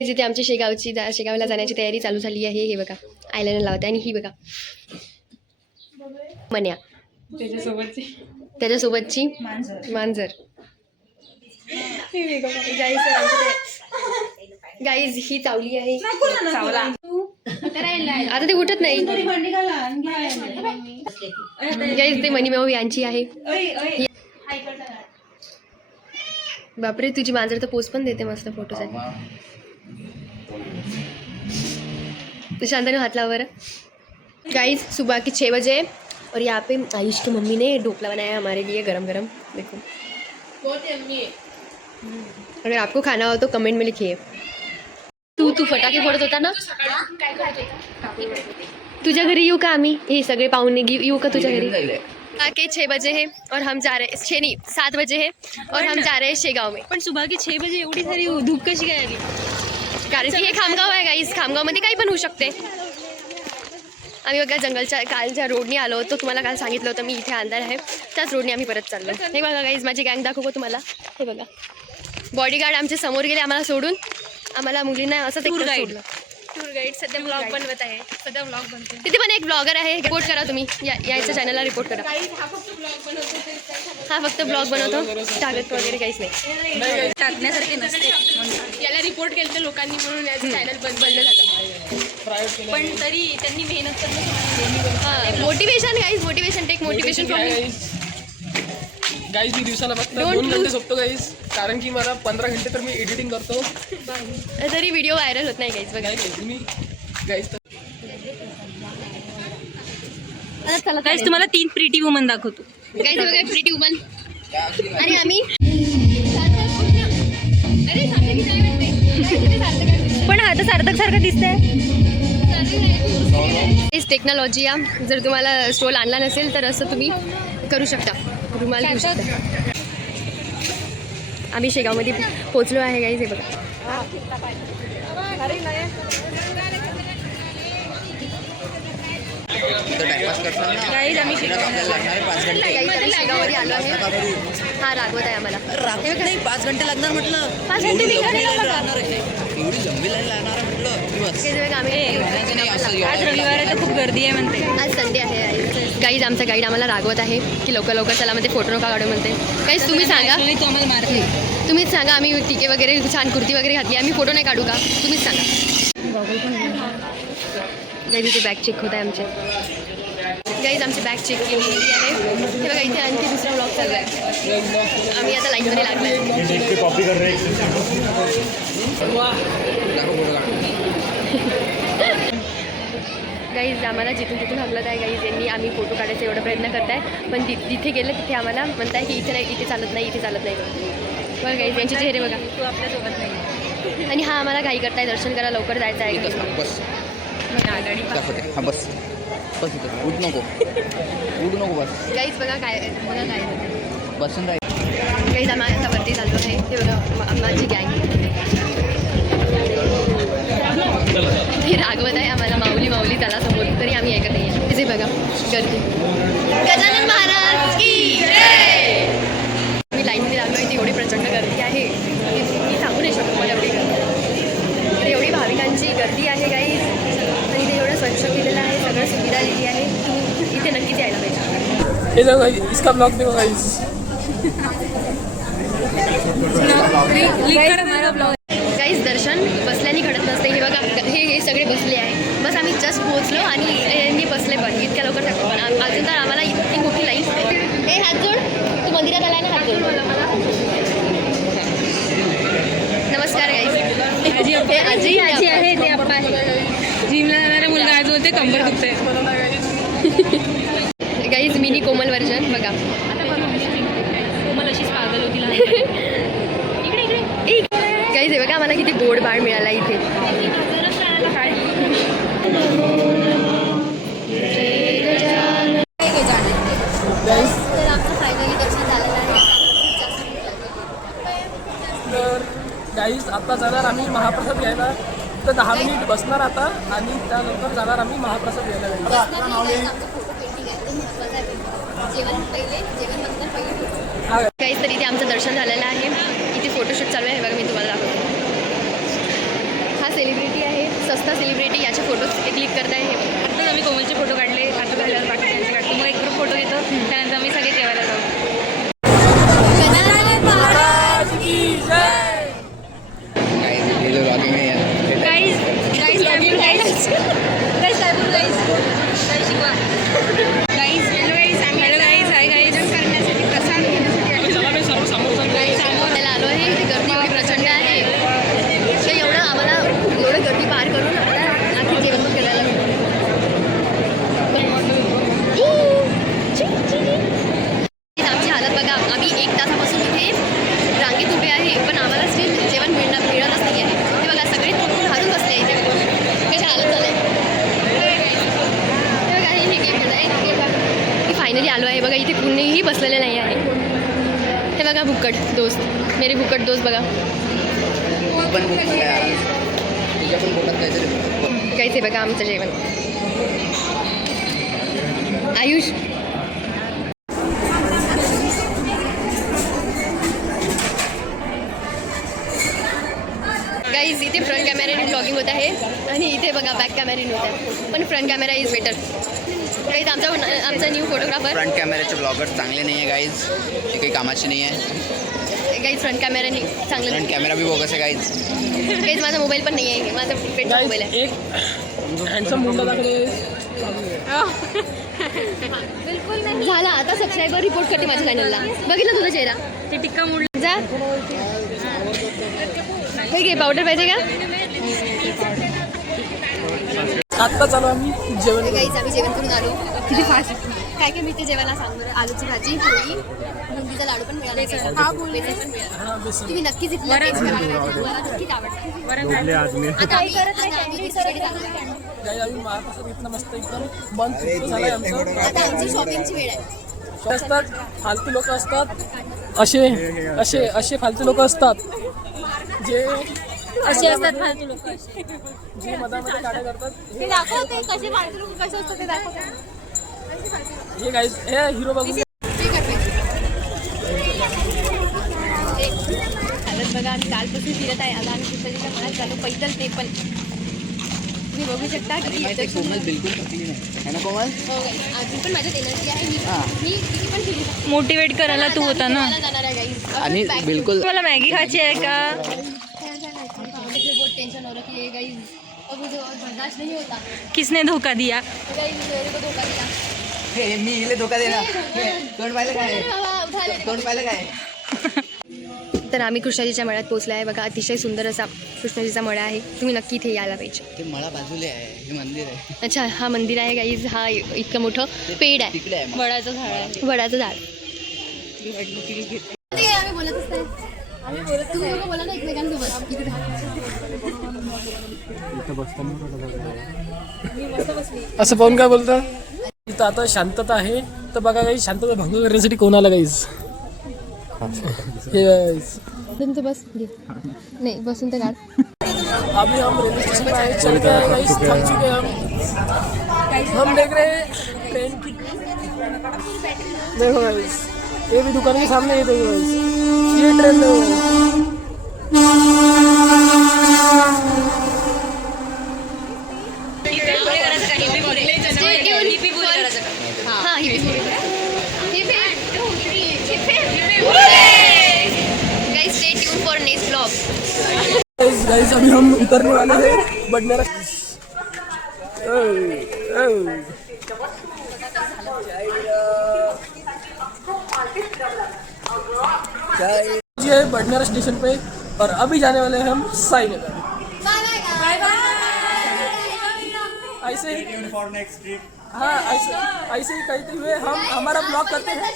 जिथे आमच्या शेगावला जाण्याची तयारी चालू झाली आहे. हे बघा आयलाइनर लावते आणि ही बघा मन्या त्याच्यासोबतची मांजर. गाईज ही चावली आहे. आता ते उठत नाही. गाईज ते मनी माऊ यांची आहे. बापरे तुझी मांजर तर पोस्ट पण देते मस्त फोटोसाठी. तो शांतनु हाथ लाओ बरा. गाइस सुबह के 6 बजे और यहाँ पे आयुष की मम्मी ने ढोकला बनाया हमारे लिए गरम गरम. देखो बहुत यम्मी है. अगर आपको खाना हो तो कमेंट में लिखिए. तू फटाके फोड़त होता ना. तुझ्या घरी येऊ का आम्ही. हे सगळे पाहुणे येऊ का तुझ्या घरी. के 6 बजे है और हम जा रहे 6 नहीं 7 बजे है और हम जा रहे हैं शेगाव में. पण सुबह के 6 बजे एवढी सारी धूप कशी काय आली. कारण की हे खामगाव आहे गाईस. खामगावमध्ये काही पण होऊ शकते. आम्ही बघा जंगलच्या काल ज्या रोडने आलो होतो तुम्हाला काल सांगितलं होतं मी इथे अंधार आहे त्याच रोडने आम्ही परत चाललो. हे बघा गाईस माझी गँग दाखवतो तुम्हाला. हे बघा बॉडीगार्ड आमचे समोर गेले आम्हाला सोडून. आम्हाला मुलींना असं ते टूर गाईड सध्या ब्लॉग बनवत आहे. सध्या ब्लॉग बनते. तिथे पण एक ब्लॉगर आहे. रिपोर्ट करा तुम्ही याच्या चॅनलला रिपोर्ट करा. हा फक्त ब्लॉग बनवतो टाकत वगैरे काहीच नाही. टाकण्यासारखे नसते. याला रिपोर्ट केलं तर लोकांनी म्हणून याचं चॅनल बंद झालं. पण तरी त्यांनी मेहनत करणं. Motivation guys motivation take motivation from me. Guys मी दिवसाला फक्त 2 घंटे झोपतो गाईज. कारण की मला 15 घंटे तर मी एडिटिंग करतो. तरी व्हिडिओ व्हायरल होत नाही गाईज. बघा मी गाईज गाईज तुम्हाला 3 प्रिटी वुमन दाखवतो. गाईज बघा प्रिटी वुमन. आणि आम्ही पण आता सार्थक सारखं दिसतंय. टेक्नॉलॉजी या जर तुम्हाला स्टोल आणला नसेल तर असं तुम्ही करू शकता. रुमाल घेऊ शकता. आम्ही शेगावमध्ये पोचलो आहे गाईज. हे बघा गाईज आम्ही शेगावमध्ये आलो आहे. हा रागवत आहे आम्हाला. 5 घंटे लागणार म्हटलं. 5 घंटे एवढी लंबी लाईन लागणार म्हटलं. आज रविवार आहे तर खूप गर्दी आहे म्हणते. आज संडे आहे. गाईज आमचा गाईड आम्हाला रागवत आहे की लवकर चला म्हणते फोटो नका काढू म्हणते. गाईज तुम्ही सांगा तुम्हीच सांगा. आम्ही टिके वगैरे छान कुर्ती वगैरे घातली आम्ही फोटो नाही काढू का. तुम्हीच सांगा. गाईज इथे बॅग चेक होत आहे आमचे. गाईज आमची बॅग चेक केलेली आहे. हे बघा इथे आणखी दुसरा ब्लॉग चालू आहे. आम्ही आता लाईनमध्ये लागलो आहे. गाईज आम्हाला जिथून तिथून हकलत आहे. गाईज यांनी आम्ही फोटो काढायचा एवढा प्रयत्न करत आहे पण जिथे गेलं तिथे आम्हाला म्हणताय की इथे चालत नाही इथे चालत नाही. बरं गाईज यांचे चेहरे बघा. तू आपल्यासोबत नाही. आणि हा आम्हाला घाई करताय. दर्शन करा लवकर जायचं आहे. बस गाडी हा बस बस इथं उडू नको बस. गाईज बघा काय बसून राहील. गाईज आम्हाला आता वरती चाललो आहे. ते बघा माझी गँग ही रागवत आहे आम्हाला. माऊली त्याला समोर तरी आम्ही ऐकत नाही. तिथे बघा गर्दी. गजानन महाराज की जय. मी लाईनमध्ये लागलो आहे. ती एवढी प्रचंड गर्दी आहे मी सांगू नाही शकतो मला एवढी गर्दी. तर एवढी भाविकांची गर्दी आहे गाईज. आणि ते एवढं स्वच्छ केलेलं आहे. सगळं सुविधा दिली आहे. तुम्ही इथे नक्कीच यायला पाहिजे. हे जाऊ गाईज इसका ब्लॉग देखो गाईज. गाईज दर्शन बसल्याने घडत नसते. हे बघा हे सगळे बसले आहे. बस आम्ही जस्ट पोहोचलो आणि यांनी बसले पण इतक्या लवकर टाकतो. पण अजून तर आम्हाला इतकी मोठी लाईन. हे हात जोड. तू मंदिरात आला ना हात जोड. नमस्कार गाईज. हे आजी आहे ते आप्पा आहे. जिमला जाणारा मुलगा आज होते कंबर दुखते. गाईज मिनी कोमल वर्जन बघा. कोमल अशीच पागल होती. गाईज हे बघा आम्हाला किती गोड बाळ मिळाला इथे. तर आपलं फायनली दर्शन झालेलं आहे. तर गाईज आता जाणार आम्ही महाप्रसाद घ्यायला. तर 10 मिनिट बसणार आता आणि त्यानंतर जाणार आम्ही महाप्रसाद घ्यायला. गाईज तर इथे आमचं दर्शन झालेलं आहे. इथे फोटोशूट चालू आहे. बघा मी तुम्हाला दाखवतो. सेलिब्रिटी याचे फोटो क्लिक करत आहे. आताच आम्ही कोमलचे फोटो काढले, आता झाल्यावर बाकीच्यांचे काढतो. मग एक ग्रुप फोटो घेतो, त्यानंतर आम्ही सगळे जेवायला जाऊ. त्याला आलो आहे. इथे गर्दी एवढी प्रचंड आहे तर एवढं आम्हाला एवढं गर्दी पार करून आम्हाला आणखी जेवण पण करायला आमची हालत बघा. आम्ही 1 तासापासून इथे रांगेत उभे आहे पण आम्हाला स्टील जेवण मिळतच नाही आहे. हे बघा सगळे थोडं हारून बसले इथे कशी हालत झालं आहे. हे बघा हे गेम खेळत आहे. मी फायनली आलो आहे. बघा इथे कुणीही बसलेले नाही आहे. हे बघा भुक्कड दोस्त, मेरे भुक्कड दोस्त बघा. काहीच आहे बघा आमचं जेवण. आयुष गाईज इथे फ्रंट कॅमेऱ्याने ब्लॉगिंग होत आहे आणि इथे बघा बॅक कॅमेऱ्याने होत आहे पण front camera is better. Guys आमचा न्यू फोटोग्राफर. फ्रंट कॅमेऱ्याचे ब्लॉगर्स चांगले नाही आहे गाईज, ते काही कामाचे नाही आहे. गाईज फ्रंट कॅमेऱ्याने चांगलं फ्रंट कॅमेरा बी बोगस आहे गाईज. गाईज माझा मोबाईल पण नाही आहे, माझा फ्रेंडचा मोबाईल आहे. एक हँडसम मुंडा दाखले. झाला आता सबस्क्रायबर रिपोर्ट करते माझ्या चॅनलला. बघितलं तुझा चेहरा ते टिक्का मुडला. जा हे घे पावडर पाहिजे का. आत्ता चालू आम्ही जेवण. गाईज आम्ही जेवण करून आलो. किती फास्ट काय काय मिळते जेवायला सांग बरं. आलूची भाजी, पोळी, बुंदीचा लाडू पण मिळाला. हा बोलले पण मिळाला. तुम्ही नक्कीच इथलं टेस्ट करायला पाहिजे. तुम्हाला नक्कीच आवडतं. आता आम्ही दुसरीकडे चाललो. काही आम्ही महाराष्ट्रात इथलं मस्त एकदम मन तृप्त झालंय आमचं. आता आमची शॉपिंगची वेळ आहे. असतात फालतू लोक असतात, असे असे असे फालतू लोक असतात जे असे असतात फालतू लोक. जे मधामध्ये गाड्या करतात. ते दाखवते कसे फालतू लोक कसे असतात ते दाखवते. हे गाईज हे हिरो बघून चालत बघा आम्ही कालपासून फिरत आहे. आता आम्ही पुस्तकाच्या मनात झालो पैदल. ते पण तुम्ही बघू शकता की कोमल बिलकुल थकली नाही है ना कोमल. अजून पण माझ्यात एनर्जी आहे. मी किती पण फिरू शकते. मोटिवेट करायला तू होता ना. जाणार आहे गाईज. आणि बिलकुल मला मॅगी खायची आहे का. बहुत टेंशन हो रखी है गाइस. अब मुझे और बर्दाश्त नहीं होता. किसने धोखा दिया. गाइस मेरे को धोखा दिया. मी इले धोका देणार. तोंड पाहिलं काय, तोंड पाहिलं काय. तर आम्ही कृष्णाजीच्या मळ्यात पोहोचलो आहे. बघा अतिशय सुंदर असा कृष्णाजीचा मळा आहे. तुम्ही नक्की इथे यायला पाहिजे. ते मळा बाजूला आहे, हे मंदिर आहे. अच्छा हा मंदिर आहे गाईज. हा इतकं मोठं पेड आहे. तिकडे आहे वडाचं झाड आहे. वडाचं झाड. आम्ही बोलतच नाही. तुम्ही लोकं बोला ना एकमेकांसोबत. असं पाहून काय बोलता. इथं आता शांतता आहे तर बघा काही शांतता भंग करण्यासाठी कोण आला गाईज. तो बस घे. नाही बसून तर काढ. अभी हम रेलवे स्टेशन पर आए, चल गए गाइस, थक चुके हम देख रहे हैं ट्रेन की. देखो गाइस ये भी दुकान के सामने, ये देखो गाइस ये ट्रेन देखो गाइस. हाँ guys stay tune for next vlog. Guys अभी हम उतरने वाले हैं बडनेरा. ये है बडनेरा स्टेशन पे और अभी जाने वाले हैं हम साईनगर. ऐसे ही हाँ ऐसे ही कहते हुए हम हमारा ब्लॉग करते हैं.